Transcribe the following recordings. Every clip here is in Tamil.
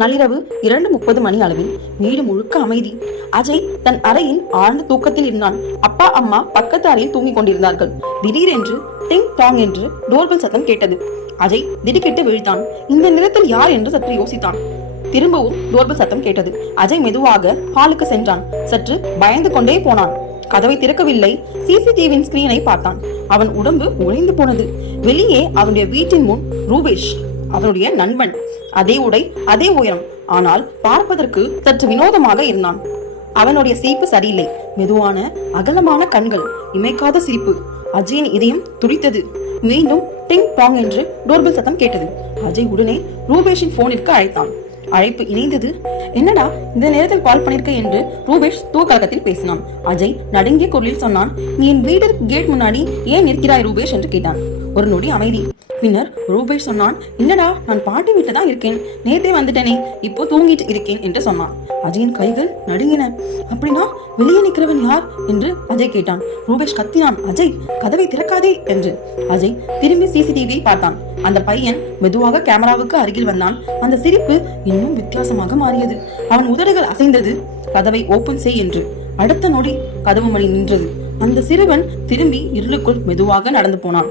நள்ளிரவு 2:30 மணி அளவில் வீடு முழுக்க அமைதி. அஜய் தன் அறையில் ஆழ்ந்த தூக்கத்தில் இருந்தான். அப்பா அம்மா பக்கத்து அறையில் தூங்கிக் கொண்டிருந்தார்கள். திடீரென்று டிங் டாங் என்று டோர்பெல் சத்தம் கேட்டது. அஜய் திடுக்கிட்டு விழித்தான். இந்த நேரத்தில் யார் என்று சற்று யோசித்தான். திரும்பவும் டோர்பெல் சத்தம் கேட்டது. அஜய் மெதுவாக ஹாலுக்கு சென்றான். சற்று பயந்து கொண்டே போனான். கதவை திறக்கவில்லை. சிசிடிவியின் ஸ்கிரீனை பார்த்தான். அவன் உடம்பு உடைந்து போனது. வெளியே அவனுடைய வீட்டின் முன் ரூபேஷ், அவனுடைய நண்பன். அதே உடை, அதே உயரம், ஆனால் பார்ப்பதற்கு சற்று வினோதமாக இருந்தான். அவனுடைய சிரிப்பு சரியில்லை. மெதுவான அகலமான கண்கள், இமைக்காத சிரிப்பு. அஜயின் இதயம் துடித்தது. மீண்டும் டிங் டாங் என்று டோர்பெல் சத்தம் கேட்டது. அஜய் உடனே ரூபேஷின் போனிற்கு அழைத்தான். அழைப்பு இணைந்தது. என்னடா இந்த நேரத்தில் கால் பண்ணிருக்க என்று ரூபேஷ் தூக்கலக்கத்தில் பேசினான். அஜய் நடுங்கிய குரலில் சொன்னான், நீ என் வீடு கேட் முன்னாடி ஏன் நிற்கிறாய் ரூபேஷ் என்று கேட்டான். ஒரு நொடி அமைதி. பின்னர் ரூபேஷ் சொன்னான், இல்லடா நான் பாட்டி வீட்டுல தான் இருக்கேன், நேத்தே வந்துட்டேனே, இப்போ தூங்கிட்டு இருக்கேன் என்று சொன்னான். அஜயின் கைகள் நடுங்கின. அப்படின்னா வெளியே நிற்கிறவன் யார் என்று அஜய் கேட்டான். ரூபேஷ் கத்தினான், அஜய் கதவை திறக்காதே என்று. அஜய் திரும்பி சிசிடிவியை பார்த்தான். அந்த பையன் மெதுவாக கேமராவுக்கு அருகில் வந்தான். அந்த சிரிப்பு இன்னும் வித்தியாசமாக மாறியது. அவன் உதடுகள் அசைந்தது. கதவை ஓபன் செய் என்று. அடுத்த நொடி கதவு மணி நின்றது. அந்த சிறுவன் திரும்பி இருளுக்குள் மெதுவாக நடந்து போனான்.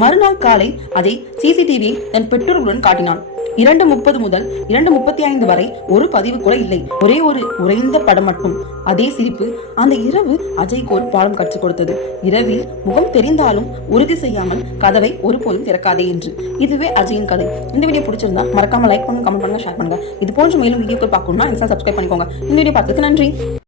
மறுநாள் காலை அஜய் சிசிடிவியை தன் பெற்றோர்களுடன் காட்டினான். 2:30 முதல் 2:35 வரை ஒரு பதிவு கூட இல்லை. ஒரே ஒரு உறைந்த படம் மட்டும். அதே சிரிப்பு. அந்த இரவு அஜய்க்கு ஒரு பாடம் கற்றுக் கொடுத்தது. இரவில் முகம் தெரிந்தாலும் உறுதி செய்யாமல் கதவை ஒருபோதும் திறக்காதே என்று. இதுவே அஜயின் கதை. இந்த வீடியோ பிடிச்சிருந்தா மறக்காம லைக் பண்ணுங்க, கமெண்ட் பண்ணுங்க, ஷேர் பண்ணுங்க. இது போன்ற மேலும் வீடியோக்கள் பார்க்கணும்னா சப்ஸ்கிரைப் பண்ணிக்கோங்க. இந்த வீடியோ பார்த்ததுக்கு நன்றி.